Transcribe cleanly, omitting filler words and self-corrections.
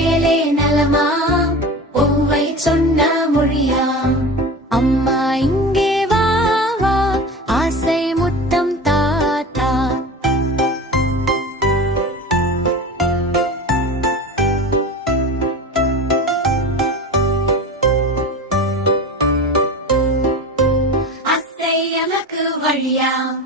மேலே நலமா பூவை சொன்ன மொழியாம். அம்மா இங்கே வா வா ஆசை முத்தம் தாத்தா. அத்தை எமக்கு வழியாம்.